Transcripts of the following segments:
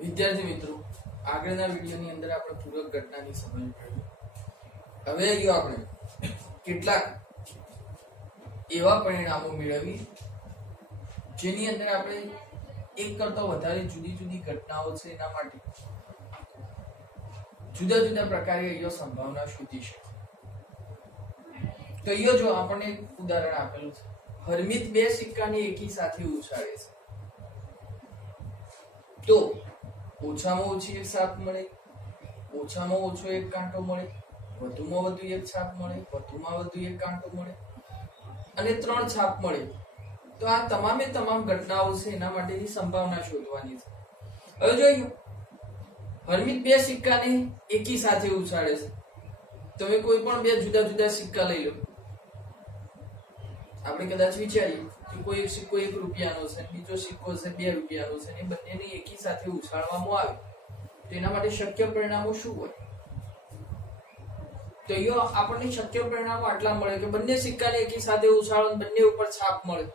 વિદ્યાર્થી મિત્રો, આગળના વિડીયોની અંદર આપણે પૂરક ઘટનાની સમજ મેળવી. હવે અહીંયા આપણે કેટલાક એવા પરિણામો મેળવી જેની અંદર આપણે એક કરતા વધારે જુદી જુદી ઘટનાઓ છે એના માટે જુદા જુદા પ્રકારે અહીંયા સંભાવના શોધી છે. તો અહીંયા જો આપણને એક ઉદાહરણ આપેલું છે. હરમિત બે સિક્કાને એકી સાથે ઉછાળે છે તો ઓછામાં ઓછી એક છાપ મળે, ઓછામાં ઓછો એક કાંટો મળે, વધુમાં વધુ એક છાપ મળે, વધુમાં વધુ એક કાંટો મળે અને 3 છાપ મળે. તો આ તમામે તમામ ઘટનાઓ છે એના માટેની સંભાવના શોધવાની છે. હવે જોઈએ, હરમિત બે સિક્કાને એકી સાથે ઉછાળે છે. તમે કોઈ પણ બે જુદા જુદા સિક્કા લઈ લો. આપણે કદાચ વિચારીએ કે કોઈ એક સિક્કો 1 રૂપિયાનો છે, બીજો સિક્કો છે 2 રૂપિયાનો છે, અને બંનેને એકી સાથે ઉછાળવામાં આવે તો એના માટે શક્ય પરિણામો શું હોય? તો અહીંયા આપણને શક્ય પરિણામો આટલા મળે કે બંને સિક્કાને એકી સાથે ઉછાળો, બંને ઉપર છાપ મળે.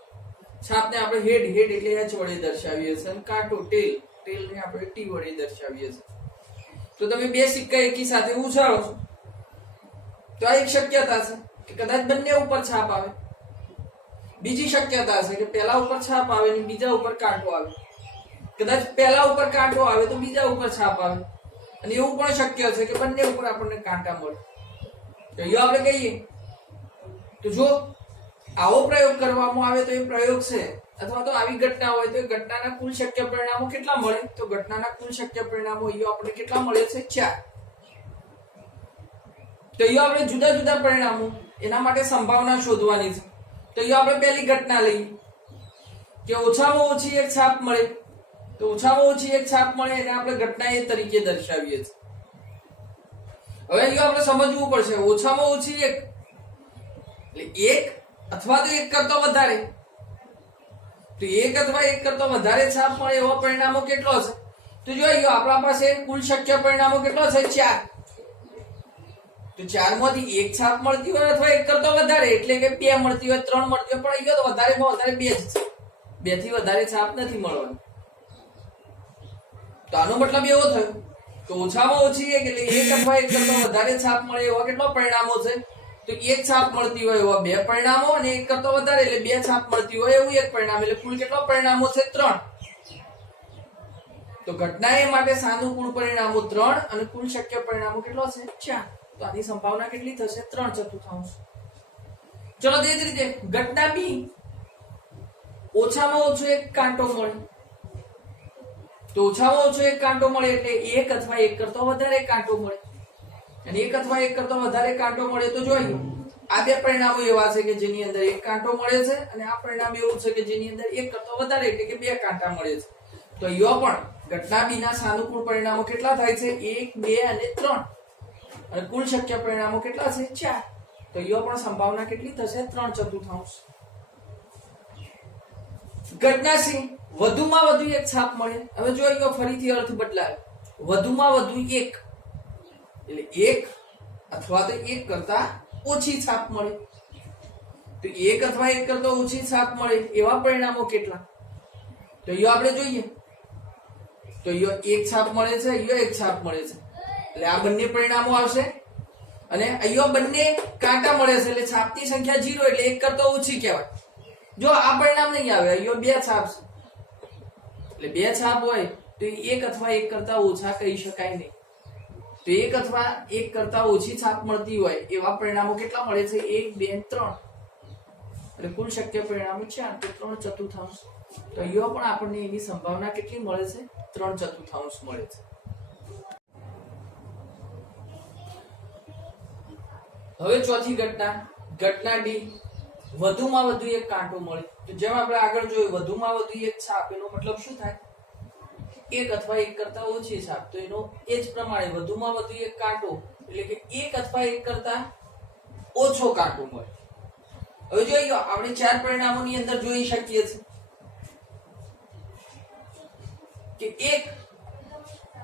છાપને આપણે હેડ એટલે h વડે દર્શાવીએ છીએ અને કાંટો ટેલને આપણે t વડે દર્શાવીએ છીએ. તો તમે બે સિક્કા એકી સાથે ઉછાળો છો તો આ એક શક્યતા છે કે કદાચ બંને ઉપર છાપ આવે. બીજી શક્યતા છે કે પહેલા ઉપર છાપ આવે અને બીજા ઉપર કાંટો આવે. કદાચ પહેલા ઉપર કાંટો આવે તો બીજા ઉપર છાપ આવે. અને એવું પણ શક્ય છે કે બંને ઉપર આપણને કાંટા મળે. તો અહીંયા આપણે કહીએ તો જો આવો પ્રયોગ કરવામાં આવે તો એ પ્રયોગ છે, અથવા તો આવી ઘટના હોય તો એ ઘટનાના કુલ શક્ય પરિણામો કેટલા મળે? તો ઘટનાના કુલ શક્ય પરિણામો અહીંયા આપણે કેટલા મળે છે? 4. તો અહીંયા આપણે જુદા જુદા પરિણામો એના માટે સંભાવના શોધવાની છે. તો અહીંયા આપણે પહેલી ઘટના લઈએ કે ઓછામાં ઓછી એક છાપ મળે. તો ઓછામાં ઓછી એક છાપ મળે એને આપણે ઘટના એ તરીકે દર્શાવીએ છીએ. હવે અહીંયા આપણે સમજવું પડશે, ઓછામાં ઓછી એક એટલે એક અથવા તો એક કરતો વધારે. તો એક અથવા એક કરતો વધારે છાપ મળે એવા પરિણામો કેટલો છે? તો જો અહીંયા આપણા પાસે કુલ શક્ય પરિણામો કેટલો છે? 4. તો 4 માંથી એક છાપ મળતી હોય અથવા એક કરતો વધારે એટલે કે 2 મળતી હોય, 3 મળતી હોય, પણ અહીંયા તો વધારેમાં વધારે 2 જ છે. 2 થી વધારે છાપ નથી મળવાની. તો આનો મતલબ એવો થયો કે ઓછામાં ઓછી એક એટલે એક અથવા એક કરતો વધારે છાપ મળે એવા કેટલા પરિણામો છે? તો એક છાપ મળતી હોય એવા 2 પરિણામો અને એક કરતો વધારે એટલે 2 છાપ મળતી હોય એવું એક પરિણામ. એટલે કુલ કેટલા પરિણામો છે? 3. તો ઘટના એ માટે સાનુકૂળ પરિણામો 3 અને કુલ શક્ય પરિણામો કેટલો છે? 4. તો આની સંભાવના કેટલી થશે? 3/4. ચલો તે જ રીતે ઘટના બી, ઓછામાં ઓછો એક કાંટો મળે. તો ઓછામાં ઓછો એક કાંટો મળે એટલે એક અથવા એક કરતો વધારે કાંટો મળે. અને એક અથવા એક કરતો વધારે કાંટો મળે તો જોઈએ આ બે પરિણામો એવા છે કે જેની અંદર એક કાંટો મળે છે અને આ પરિણામ એવું છે કે જેની અંદર એક કરતો વધારે એટલે કે 2 કાંટા મળે છે. તો અહીંયા પણ ઘટના બી ના સાનુકૂળ પરિણામો કેટલા થાય છે? 1, 2 અને 3. અને કુલ શક્ય પરિણામો કેટલા છે? 4. તો અહીંયા પણ સંભાવના કેટલી થશે? 3/4. ઘટના સી, વધુમાં વધુ એક છાપ મળે. હવે જો અહીંયા ફરીથી અર્થ બદલાય, વધુમાં વધુ એક એટલે એક અથવા તો એક કરતા ઓછી છાપ મળે. તો એક અથવા એક કરતા ઓછી છાપ મળે એવા પરિણામો કેટલા? તો અહીંયા આપણે જોઈએ તો અહીંયા એક છાપ મળે છે, અહીંયા એક છાપ મળે છે એટલે આ બંને પરિણામો આવશે. અને અહીંયા બંને કાંટા મળે છે એટલે છાપની સંખ્યા 0 એટલે એક કરતા ઓછી કહેવાય. જો આ પરિણામ નહીં આવે, અહીંયા 2 છાપ છે એટલે 2 છાપ હોય તો એક અથવા એક કરતા ઓછા કહી શકાય નહીં. તો એક અથવા એક કરતા ઓછી છાપ મળતી હોય એવા પરિણામો કેટલા મળે છે? 1, 2, 3. એટલે કુલ શક્ય પરિણામો 4. તો 3/4. તો અહીંયા પણ આપણને એની સંભાવના કેટલી મળે છે? 3/4 મળે છે. હવે ચોથી ઘટના, ઘટના ડી, વધુમાં વધુ એક કાંટો મળે. તો જેમ આપણે આગળ જોયું, વધુમાં વધુ એક છાપ એનો મતલબ શું થાય? એક અથવા એક કરતા ઓછી છાપ. તો એનો એ જ પ્રમાણે વધુમાં વધુ એક કાંટો એટલે કે એક અથવા એક કરતા ઓછો કાંટો મળે. હવે જોઈએ આપણે 4 પરિણામોની અંદર જોઈ શકીએ છીએ કે એક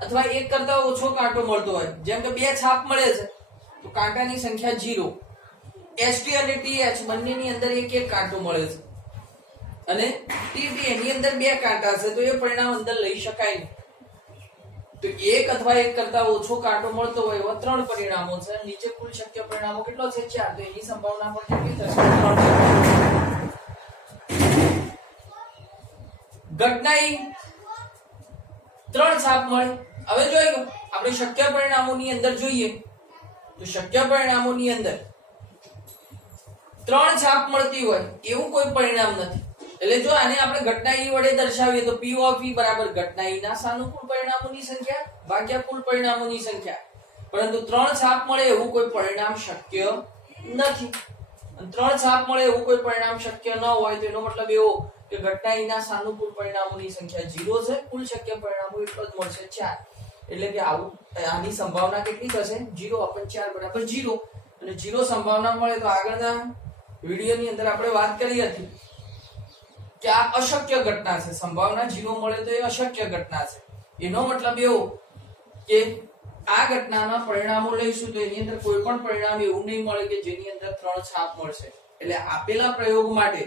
અથવા એક કરતા ઓછો કાંટો મળતો હોય. જેમ કે 2 છાપ મળે છે તો કાંટાની સંખ્યા 0. ST અને TH બંનેની અંદર એક એક કાંટો મળે છે અને TT એની અંદર 2 કાંટા છે તો એ પરિણામ અંદર લઈ શકાય નહીં. તો એક અથવા એક કરતા ઓછો કાંટો મળતો હોય એવા 3 પરિણામો છે. નીચે કુલ શક્ય પરિણામો કેટલો છે? 4. તો એની સંભાવના પણ કેટલી થશે? 3. ઘટનાઈ 3 છાપ મળે. હવે જોઈ લો આપણે શક્ય પરિણામોની અંદર જોઈએ તો શક્ય પરિણામોની અંદર 3 છાપ મળતી હોય એવું કોઈ પરિણામ નથી. એટલે જો આને આપણે ઘટના ઈ વડે દર્શાવીએ તો P of E બરાબર ઘટના ઈ ના સાનુકૂળ પરિણામોની સંખ્યા ભાગ્યા કુલ પરિણામોની સંખ્યા. પરંતુ 3 છાપ મળે એવું કોઈ પરિણામ શક્ય નથી. અને 3 છાપ મળે એવું કોઈ પરિણામ શક્ય ન હોય તો એનો મતલબ એવો કે ઘટના ઈ ના સાનુકૂળ પરિણામોની સંખ્યા 0 છે. કુલ શક્ય પરિણામો એટલો જ મળશે 4. એટલે કે આની સંભાવના કેટલી થશે? 0/4 બરાબર 0. અને 0 સંભાવના મળે તો આગળના વિડિયોની અંદર આપણે વાત કરી હતી કે આ અશક્ય ઘટના છે. સંભાવના 0 મળે તો એ અશક્ય ઘટના છે. એનો મતલબ એવો કે આ ઘટનાના પરિણામો લઈશું તો એની અંદર કોઈ પણ પરિણામ એવું નહીં મળે કે જેની અંદર 3 છાપ મળશે. એટલે આપેલા પ્રયોગ માટે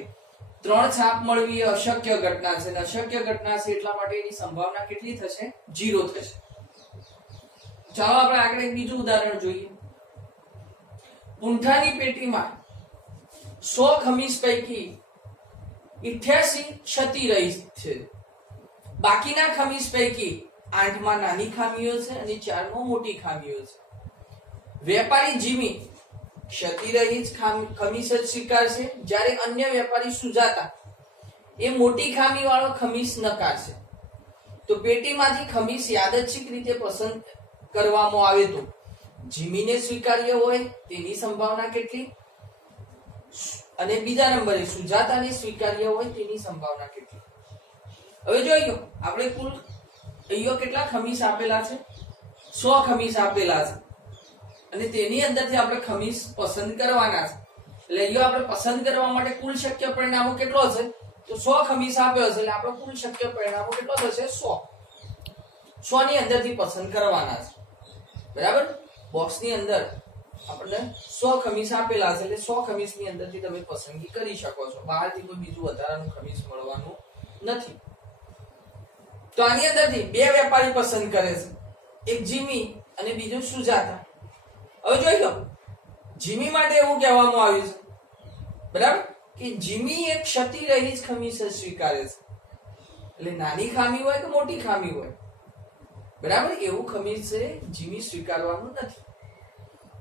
3 છાપ મળવી એ અશક્ય ઘટના છે. અને અશક્ય ઘટના છે એટલા માટે એની સંભાવના કેટલી થશે? 0 થશે. ચાલો આપણે આગળ એક બીજું ઉદાહરણ જોઈએ. પૂંઠાની પેટીમાં 100 ખમીસ પૈકી 88 ક્ષતિરહિત છે. બાકીના ખમીસ પૈકી 8 માં નાની ખામીઓ છે અને 4 માં મોટી ખામીઓ છે. વેપારી જીમી ક્ષતિરહિત ખમીસ જ સ્વીકારશે, જ્યારે અન્ય વેપારી સુજાતા એ મોટી ખામી વાળો ખમીસ નકારશે. તો પેટીમાંથી ખમીસ યાદચ્છિક રીતે પસંદ કરવામાં આવે તો જીમીને સ્વીકાર્ય હોય તેની સંભાવના કેટલી? અને બીજા નંબરે સુજાતાને સ્વીકાર્ય હોય તેની સંભાવના કેટલી? હવે જોઈ લો આપણે કુલ અહીંયા કેટલા ખમીસ આપેલા છે? 100 ખમીસ આપેલા છે અને તેની અંદરથી આપણે ખમીસ પસંદ કરવાના છે. એટલે અહીંયા આપણે પસંદ કરવા માટે કુલ શક્ય પરિણામો કેટલો છે? તો 100 ખમીસ આપ્યો છે એટલે આપણો કુલ શક્ય પરિણામો કેટલો થશે? 100. 100 ની અંદરથી પસંદ કરવાના છે. બરાબર? બોક્સની અંદર આપણને 100 ખમીસ આપેલા છે એટલે 100 ખમીસની અંદરથી તમે પસંદગી કરી શકો છો. બહારથી કોઈ બીજું વધારાનું ખમીસ મળવાનું નથી. તો આની અંદરથી બે વેપારી પસંદ કરે છે, એક જીમી અને બીજું સુજાતા. હવે જોઈ લો જીમી માટે એવું કહેવામાં આવ્યું છે બરાબર કે જીમી એક ક્ષતિરહિત ખમીસ સ્વીકારે છે. એટલે નાની ખામી હોય કે મોટી ખામી હોય બરાબર એવું ખમીસ છે જીમી સ્વીકારવાનું નથી.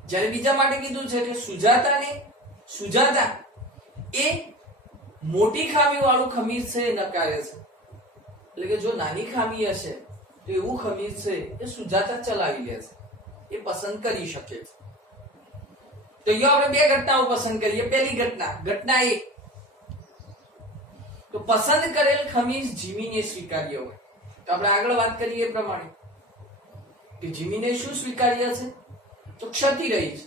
જ્યારે બીજા માટે કીધું છે કે સુજાતા એ મોટી ખામી વાળું ખમીસ છે એ નકારે છે. એટલે કે જો નાની ખામી હશે તો એવું ખમીસ છે એ સુજાતા ચલાવી લે છે, એ પસંદ કરી શકે છે. તો અહીંયા આપણે બે ઘટનાઓ પસંદ કરીએ. પહેલી ઘટના 1 તો પસંદ કરેલ ખમીસ જીમીને સ્વીકાર્ય હોય. તો આપણે આગળ વાત કરીએ એ પ્રમાણે કે જીમીને શું સ્વીકાર્ય છે? તો ક્ષતિરહિત.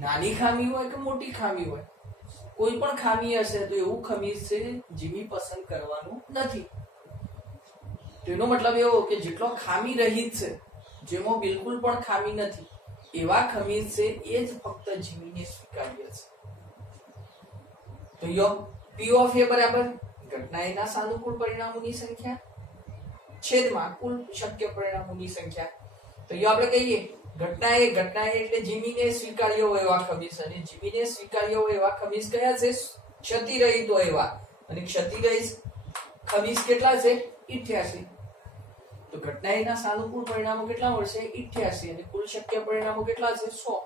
નાની ખામી હોય કે મોટી ખામી હોય કોઈ પણ ખામી હશે તો એવું ખમીસ છે જીમી પસંદ કરવાનું નથી. તેનો મતલબ એવો કે જેટલો ખામી રહિત છે, જેમાં બિલકુલ પણ ખામી નથી, એવા ખમીસ છે એ જ ફક્ત જીમીને સ્વીકાર્ય છે. તો P of A બરાબર ઘટના એના સાનુકૂળ પરિણામોની સંખ્યા છેદમાં કુલ શક્ય પરિણામોની સંખ્યા. તો આપણે કહીએ ઘટના એ એટલે જીમીને સ્વીકાર્ય હોય એવા ખમીસ, અને જીમીને સ્વીકાર્ય હોય એવા ખમીસ કયા છે? ક્ષતિરહિત હોય એવા. અને ક્ષતિરહિત ખમીસ કેટલા છે? 88. તો ઘટના એના સાનુકૂળ પરિણામો કેટલા મળશે? 88. અને કુલ શક્ય પરિણામો કેટલા છે? 100.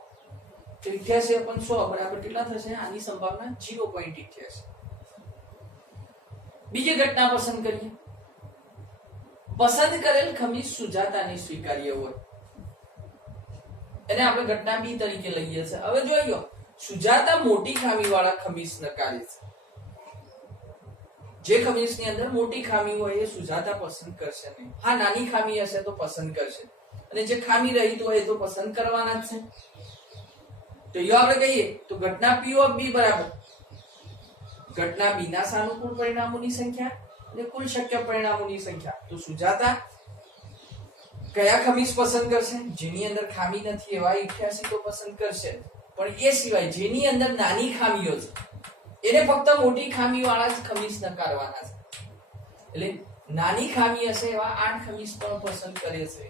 તો 88/100 બરાબર કેટલા થશે? આની સંભાવના 0.88. બીજી ઘટના પસંદ કરીએ. પસંદ કરેલ ખમીસ સુજાતાને સ્વીકાર્ય હોય એને આપણે ઘટના બી તરીકે લઈએ છીએ. હવે જોઈ લો સુજાતા મોટી ખામી વાળા ખમીસ નકારે છે. જે ખમીસની અંદર મોટી ખામી હોય એ સુજાતા પસંદ કરશે નહીં. હા, નાની ખામી હશે તો પસંદ કરશે, અને જે ખામી રહિત હોય એ તો પસંદ કરવાના જ છે. તો એ આપણે કહીએ તો ઘટના P of B બરાબર ઘટના B ના સાનુકૂળ પરિણામોની સંખ્યા અને કુલ શક્ય પરિણામોની સંખ્યા. તો સુજાતા કયા ખમીસ પસંદ કરશે? જેની અંદર ખામી નથી એવા 88 તો પસંદ કરશે, પણ એ સિવાય જેની અંદર નાની ખામીઓ છે એને ફક્ત મોટી ખામી વાળા જ ખમીસ નકારવાના છે. એટલે નાની ખામી હશે એવા 8 ખમીસ પણ પસંદ કરે છે.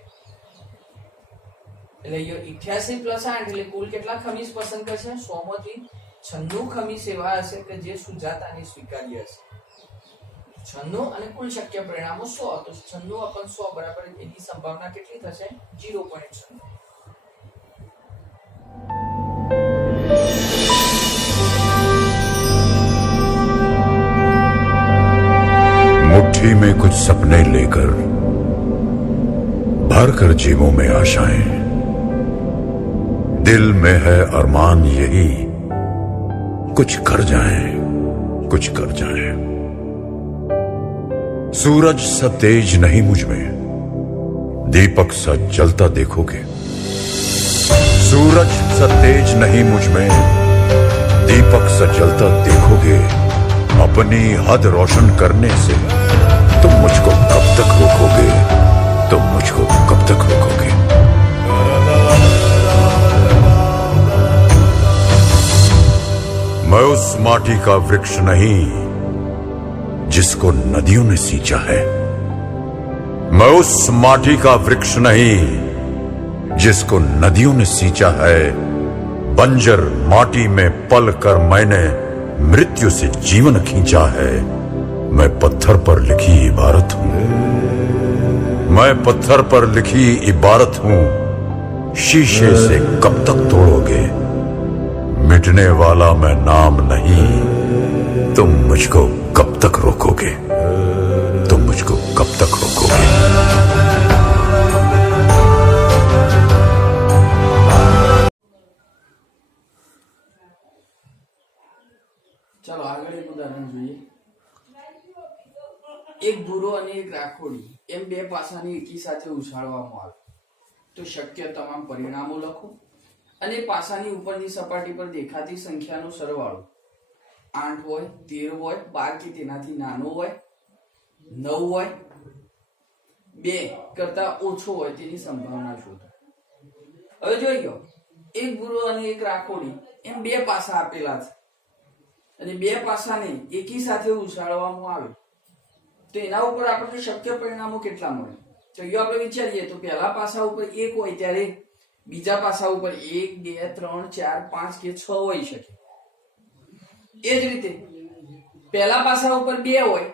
એટલે 88 પ્લસ 8 એટલે કુલ કેટલા ખમીસ પસંદ કરશે? 100 માંથી 96 ખમીસ એવા હશે કે જે સુજાતાને સ્વીકાર્ય હશે. 96 અને કુલ શક્ય પરિણામો 100, તો 96 upon 100 બરાબર એની સંભાવના કેટલી થશે? 0.96. मुट्ठी में कुछ सपने लेकर भर कर जेबों में आशाएं, दिल में है अरमान यही कुछ कर जाएं, कुछ कर जाएं. सूरज सा तेज नहीं मुझ में, दीपक सा जलता देखोगे. सूरज सा तेज नहीं मुझ में, दीपक सा जलता देखोगे. अपनी हद रोशन करने से तुम मुझको कब तक रोकोगे? तुम मुझको कब तक रोकोगे? मैं उस माटी का वृक्ष नहीं जिसको नदियों ने सींचा है. मैं उस माटी का वृक्ष नहीं जिसको नदियों ने सींचा है. बंजर माटी में पल कर मैंने मृत्यु से जीवन खींचा है. मैं पत्थर पर लिखी इबारत हूं. मैं पत्थर पर लिखी इबारत हूं. शीशे से कब तक तोड़ोगे? मिटने वाला मैं नाम नहीं. तुम मुझको कब तक रोकोगे? तुम मुझको कब तक रोकोगे? ચાલો આગળ એક ઉદાહરણ જોઈએ. એક ભૂરો અને એક રાખોડી એમ બે પાસાને એકી સાથે ઉછાળવામાં આવે તો શક્ય તમામ પરિણામો લખો અને પાસાની ઉપરની સપાટી પર દેખાતી સંખ્યાનો સરવાળો 8 હોય, 13 હોય, 12 કે તેનાથી નાનો હોય, 9 હોય, 2 કરતા ઓછો હોય તેની સંભાવના શોધો. હવે જોઈ લો, એક ભૂરો અને એક રાખોડી એમ બે પાસા આપેલા છે અને બે પાસાને એકી સાથે ઉછાળવામાં આવે તો એના ઉપર આપણને શક્ય પરિણામો કેટલા મળે? તો એ આપણે વિચારીએ તો પહેલા પાસા ઉપર 1 હોય ત્યારે બીજા પાસા ઉપર 1, 2, 3, 4, 5 કે 6 હોઈ શકે. એ જ રીતે પહેલા પાસા ઉપર 2 હોય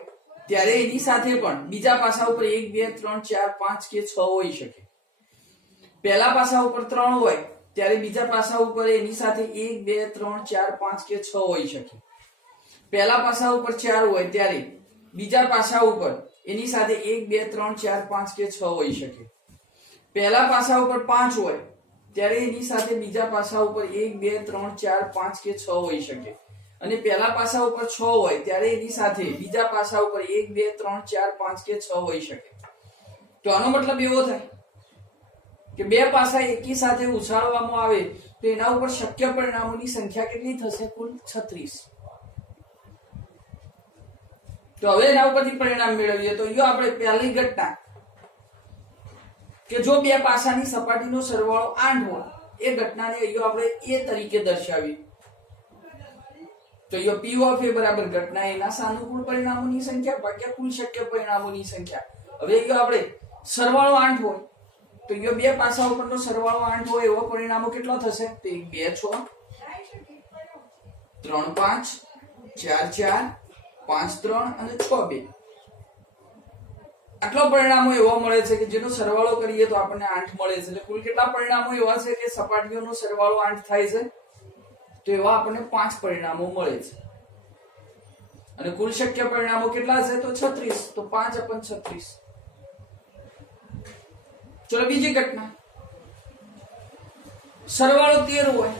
ત્યારે એની સાથે પણ બીજા પાસા ઉપર 1, 2, 3, 4, 5 કે 6 હોઈ શકે. પહેલા પાસા ઉપર 3 હોય ત્યારે બીજા પાસા ઉપર એની સાથે 1, 2, 3, 4, 5 કે 6 હોઈ શકે. પહેલા પાસા ઉપર 4 હોય ત્યારે બીજા પાસા ઉપર એની સાથે 1, 2, 3, 4, 5 કે 6 હોઈ શકે. પહેલા પાસા ઉપર 5 હોય ત્યારે એની સાથે બીજા પાસા ઉપર 1, 2, 3, 4, 5 કે 6 હોઈ શકે. અને પહેલા પાસા ઉપર 6 હોય ત્યારે એની સાથે બીજા પાસા ઉપર 1, 2, 3, 4, 5 કે 6 હોઈ શકે. તો આનો મતલબ એવો થાય કે બે પાસા એકી સાથે ઉછાળવામાં આવે તો એના ઉપર શક્ય પરિણામોની સંખ્યા કેટલી થશે? કુલ 36. તો હવે એના ઉપરથી પરિણામ મેળવીએ તો યો આપણે પહેલી ઘટના કે જો બે પાસાની સપાટીનો સરવાળો 8 હોય એ ઘટનાને યો આપણે a તરીકે દર્શાવી તો યો p ઓફ a બરાબર ઘટના એના સાનુકૂળ પરિણામોની સંખ્યા ભાગ્યા કુલ શક્ય પરિણામોની સંખ્યા. હવે યો આપણે સરવાળો 8 હોય તો યો બે પાસા ઉપરનો સરવાળો 8 હોય એવો પરિણામો કેટલો થશે? તો 1 2 6 3 5 4 4 5 3 અને 6 2 આટલો પરિણામો એવા મળે છે કે જેનો સરવાળો કરીએ તો આપણને 8 મળે છે. એટલે કુલ કેટલા પરિણામો એવા છે કે સપાટીઓનો સરવાળો 8 થાય છે? તો એવા આપણને 5 પરિણામો મળે છે. અને કુલ શક્ય પરિણામો કેટલા છે? તો 36. તો 5 upon 36. ચલો બીજી ઘટના, સરવાળો 13 હોય,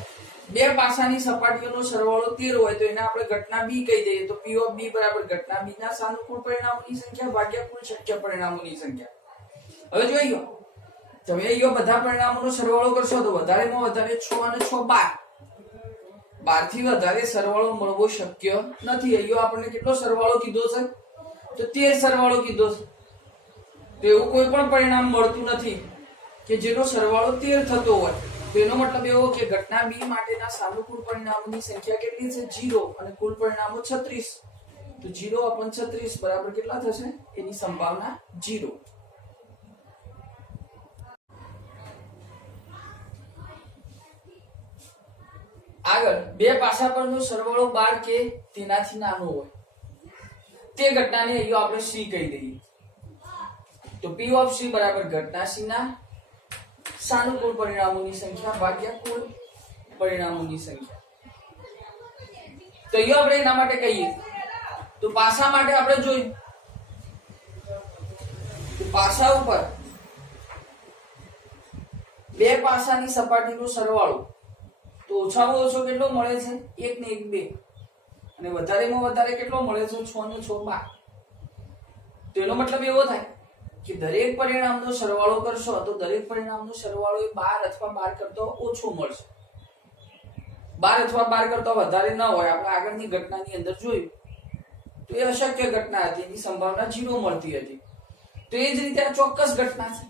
બે પાસાની સપાટીઓનો સરવાળો 13 હોય તો એને આપણે ઘટના b કહી દઈએ. તો p of b બરાબર ઘટના b ના સાનુકૂળ પરિણામોની સંખ્યા ભાગ્યા કુલ શક્ય પરિણામોની સંખ્યા. હવે જોઈ લો, તમે યો બધા પરિણામોનો સરવાળો કરશો તો વધારેમાં વધારે 6 અને 6 12. 12 થી વધારે સરવાળો મળવો શક્ય નથી. યો આપણને કેટલો સરવાળો કીધો છે? તો 13 સરવાળો કીધો છે. તો એવું કોઈ પણ પરિણામ મળતું નથી કે જેનો સરવાળો 13 થતો હોય. તો એનો મતલબ એવો કે ઘટના b માટેના સાનુકૂળ પરિણામોની સંખ્યા કેટલી છે? 0 અને કુલ પરિણામો 36. તો તો 0/36 બરાબર કેટલા થશે? એની સંભાવના 0. આગળ બે પાસા પરનો સરવાળો 12 કે તેનાથી નાનો હોય તે ઘટનાને અહીંયા આપણે C કહી દઈએ. તો P of C બરાબર ઘટના C ના સાનુકૂળ પરિણામોની સંખ્યા ભાગ્યા કુલ પરિણામોની સંખ્યા. તો અહીંયા આપણે એના માટે કહીએ તો પાસા માટે આપણે જોયું તો પાસા ઉપર બે પાસાની સપાટીનો સરવાળો તો ઓછામાં ઓછો કેટલો મળે છે? 1 ને 1 2 અને વધારેમાં વધારે કેટલો મળે છે? 6 ને 6 12. તો એનો મતલબ એવો થાય કે દરેક પરિણામનો સરવાળો કરશો તો દરેક પરિણામનો સરવાળો એ 12 અથવા 12 કરતા ઓછો મળશે. 12 અથવા 12 કરતા વધારે ન હોય. આપણે આગળની ઘટનાની અંદર જોયું તો એ અશક્ય ઘટના હતી, એની સંભાવના 0 મળતી હતી. તો એ જ રીતે આ ચોક્કસ ઘટના છે.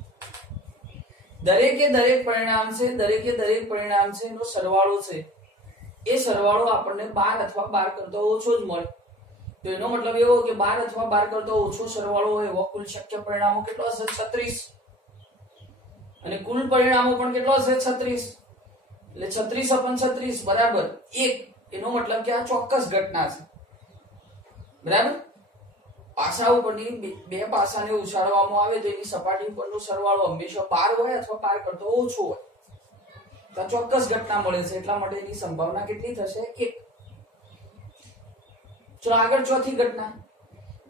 દરેકે દરેક પરિણામ છે, દરેકે દરેક પરિણામ છે એનો સરવાળો છે, એ સરવાળો આપણને 12 અથવા 12 કરતા ઓછો જ મળે. તો એનો મતલબ એવો કે 12 અથવા 12 કરતા ઓછો સરવાળો હોય એવો કુલ શક્ય પરિણામો કેટલો હશે? 36. અને કુલ પરિણામો પણ કેટલો હશે? 36. એટલે 36/36 બરાબર 1. એનો મતલબ કે આ ચોક્કસ ઘટના છે. બરાબર? પાસા ઉપરની બે પાસાને ઉછાળવામાં આવે તો એની સપાટી ઉપરનો સરવાળો હંમેશા 12 હોય અથવા 12 કરતા ઓછો હોય. તો આ ચોક્કસ ઘટના મળે છે એટલા માટે એની સંભાવના કેટલી થશે? 1. ચલો આગળ ચોથી ઘટના.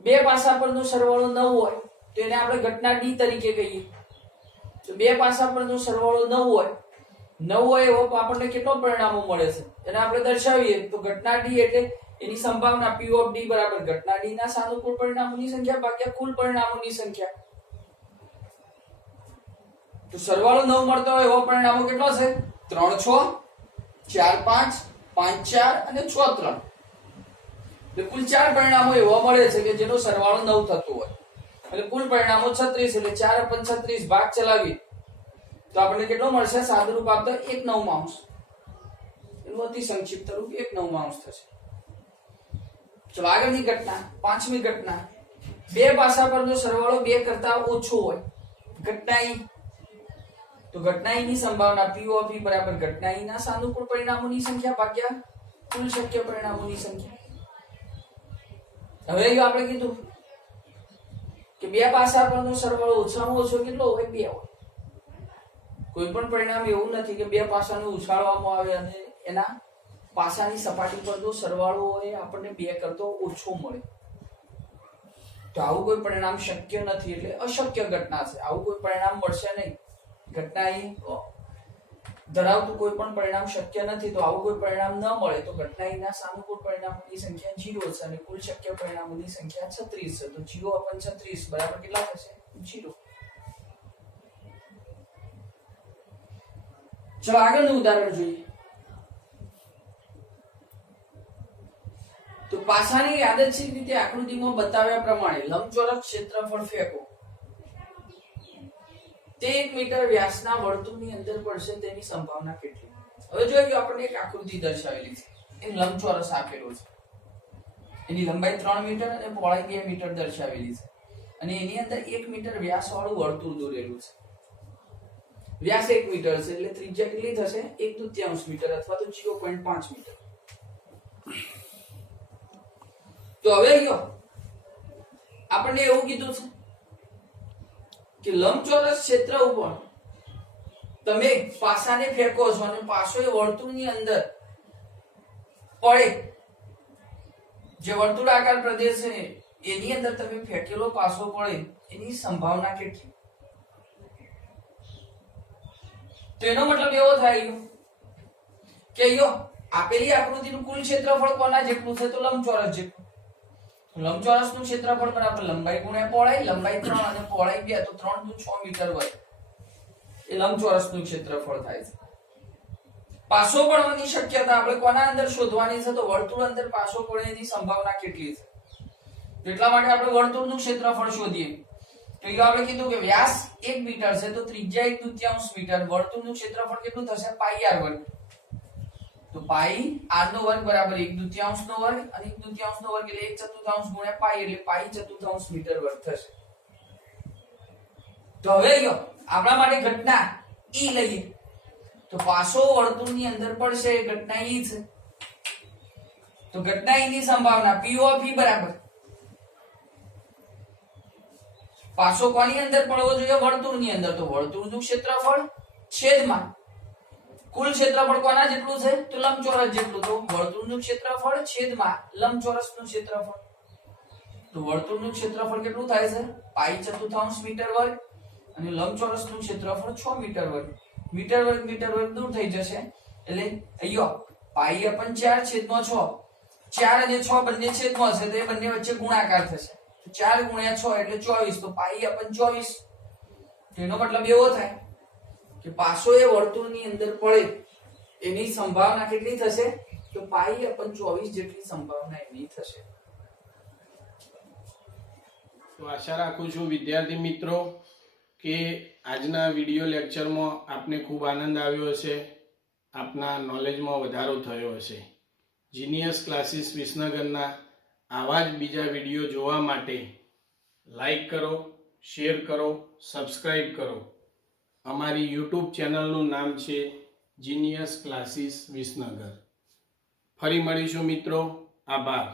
બે પાસા પરનો સરવાળો 9 હોય તો એને આપણે ઘટના D તરીકે કહીએ. તો બે પાસા પરનો સરવાળો 9 હોય એવો આપણને કેટલો પરિણામો મળે છે એને આપણે દર્શાવીએ તો ઘટના D એટલે એની સંભાવના P of D બરાબર ઘટના D ના સાનુકૂળ પરિણામોની સંખ્યા ભાગ્યા કુલ પરિણામોની સંખ્યા. તો સરવાળો 9 મળતો હોય એવો પરિણામો કેટલો છે? 3 6 4 5 5 4 અને 6 3. એટલે કુલ 4 પરિણામો એવા મળે છે કે જેનો સરવાળો 9 થતો હોય. એટલે કુલ પરિણામો 36 એટલે 4/36 ભાગ ચલાવીએ તો આપણને કેટલો મળશે? સાદુરૂપ આપતા 1/9. એનું અતિ સંક્ષિપ્ત રૂપ 1/9 થશે. ચલો આગળની ઘટના, પાંચમી ઘટના. બે પાસા પરનો સરવાળો 2 કરતા ઓછો હોય. ઘટના E. તો ઘટના E ની સંભાવના P of E બરાબર ઘટના E ના સાનુકૂળ પરિણામોની સંખ્યા ભાગ્યા કુલ શક્ય પરિણામોની સંખ્યા. હવે આપણે કીધું કે બે પાસા પરનો સરવાળો ઓછામાં ઓછો કેટલો હોય? 2 હોય. કોઈ પણ પરિણામ એવું નથી કે બે પાસાને ઉછાળવામાં આવે અને એના પાસાની સપાટી પરનો સરવાળો હોય આપણને 2 કરતો ઓછો મળે. તો આવું કોઈ પરિણામ શક્ય નથી એટલે અશક્ય ઘટના છે. આવું કોઈ પરિણામ મળશે નહીં. ઘટના એ ધરાવતું કોઈ પણ પરિણામ શક્ય નથી. તો આવું કોઈ પરિણામ ન મળે તો ઘટના ના સાનુકૂળ પરિણામોની સંખ્યા 0 છે અને કુલ શક્ય પરિણામોની સંખ્યા 36 છે. તો 0/36 બરાબર કેટલા થશે? 0. ચલો આગળનું ઉદાહરણ જોઈએ. તો પાસાની યાદચ્છિક રીતે આકૃતિમાં બતાવ્યા પ્રમાણે લંબચોરસ ક્ષેત્રફળ ફેંકો. તે 1 મીટર વ્યાસના વર્તુળની અંદર પડશે તેની સંભાવના કેટલી? હવે જોઈએ આપણને એક આકૃતિ દર્શાવેલી છે. એક લંબચોરસ આપેલો છે. એની લંબાઈ 3 મીટર અને પહોળાઈ 2 મીટર દર્શાવેલી છે. અને એની અંદર 1 મીટર વ્યાસ વાળું વર્તુળ દોરેલું છે. વ્યાસ 1 મીટર છે એટલે ત્રિજ્યા કેટલી થશે? 1/3 મીટર અથવા તો 0.5 મીટર. તો હવે આપણને એવું કીધું છે કે લંબચોરસ ક્ષેત્ર ઉપર તમે પાસાને ફેંકો છો અને પાસો એ વર્તુળની અંદર પડે. જે વર્તુળાકાર પ્રદેશ છે એની અંદર તમે ફેંકેલો પાસો પડે એની સંભાવના કેટલી? તો એનો મતલબ એવો થાય કે આપેલી આકૃતિનું કુલ ક્ષેત્રફળ કોના જેટલું છે? તો લંબચોરસ જેટલું. લંબચોરસનું ક્ષેત્રફળ બરાબર લંબાઈ ગુણ્યા પહોળાઈ. લંબાઈ 3 અને પહોળાઈ 2 તો 3 × 6 મીટર હોય. એ લંબચોરસનું ક્ષેત્રફળ થાય છે. પાસો પડવાની શક્યતા આપણે કોના અંદર શોધવાની છે? તો વર્તુળ અંદર પાસો પડે એની સંભાવના કેટલી છે? એટલા માટે આપણે વર્તુળનું ક્ષેત્રફળ શોધીએ. તો આપણે કીધું કે વ્યાસ 1 મીટર છે તો ત્રિજ્યા 1/2 મીટર. વર્તુળનું ક્ષેત્રફળ કેટલું થશે? πr². તો પાઈ r નો વર્ગ બરાબર 1/2 નો વર્ગ અને 1/2 નો વર્ગ એટલે 1/4 ગુણ્યા પાઈ એટલે પાઈ 1/4 મીટર વર્ગ થશે. તો હવે જો આપણા માટે ઘટના E લઈએ તો પાસો વર્તુળની અંદર પડશે ઘટના E છે. તો ઘટના E ની સંભાવના P ઓફ E બરાબર પાસો કોની અંદર પડવો જોઈએ? વર્તુળની અંદર. તો વર્તુળનું ક્ષેત્રફળ છેદમાં કુલ ક્ષેત્રફળ કોના જેટલું છે? તો લંબચોરસ જેટલું. તો વર્તુળનું ક્ષેત્રફળ છેદમાં લંબચોરસનું ક્ષેત્રફળ. તો વર્તુળનું ક્ષેત્રફળ કેટલું થાય છે? પાઈ 1/4 મીટર વર્ગ અને લંબચોરસનું ક્ષેત્રફળ 6 મીટર વર્ગ. મીટર વર્ગ દૂર થઈ જશે એટલે અહીંયા પાઈ upon 4 છેદમાં 6. 4 અને 6 બંને છેદમાં છે તો એ બંને વચ્ચે ગુણાકાર થશે. તો 4 ગુણ્યા 6 એટલે 24. તો પાઈ upon 24. એનો મતલબ એવો થાય કે પાસો એ વર્તુળની અંદર પડે એની સંભાવના કેટલી થશે? તો પાઈ upon 24 જેટલી સંભાવના એની થશે. તો આશા રાખું છું વિદ્યાર્થી મિત્રો કે આજના વિડિયો લેક્ચરમાં આપને ખૂબ આનંદ આવ્યો હશે, આપના નોલેજમાં વધારો થયો હશે. જીનિયસ ક્લાસીસ વિસનગરના આવા જ બીજા વિડિયો જોવા માટે લાઈક કરો, શેર કરો, સબસ્ક્રાઇબ કરો. અમારી YouTube ચેનલનું નામ છે જીનિયસ ક્લાસીસ વિસનગર. ફરી મળીશું મિત્રો. આભાર.